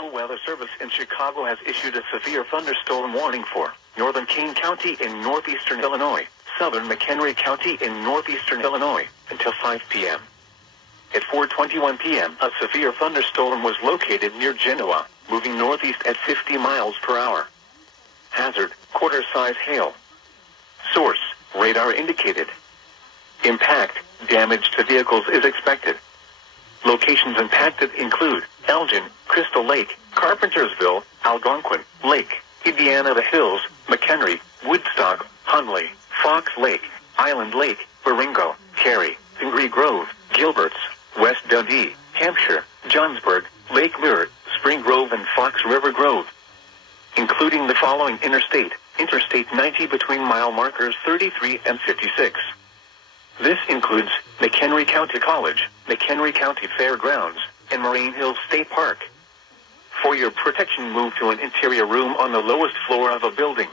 National Weather Service in Chicago has issued a severe thunderstorm warning for northern Kane County in northeastern Illinois, southern McHenry County in northeastern Illinois, until 5 p.m. At 4:21 p.m., a severe thunderstorm was located near Genoa, moving northeast at 50 miles per hour. Hazard, quarter-size hail. Source, radar indicated. Impact, damage to vehicles is expected. Locations impacted include Elgin, Crystal Lake, Carpentersville, Algonquin, Lake, Indiana the Hills, McHenry, Woodstock, Hunley, Fox Lake, Island Lake, Baringo, Cary, Pingree Grove, Gilberts, West Dundee, Hampshire, Johnsburg, Lake Lure, Spring Grove and Fox River Grove. Including the following Interstate 90 between mile markers 33 and 56. This includes McHenry County College, McHenry County Fairgrounds, and Moraine Hills State Park. For your protection, move to an interior room on the lowest floor of a building.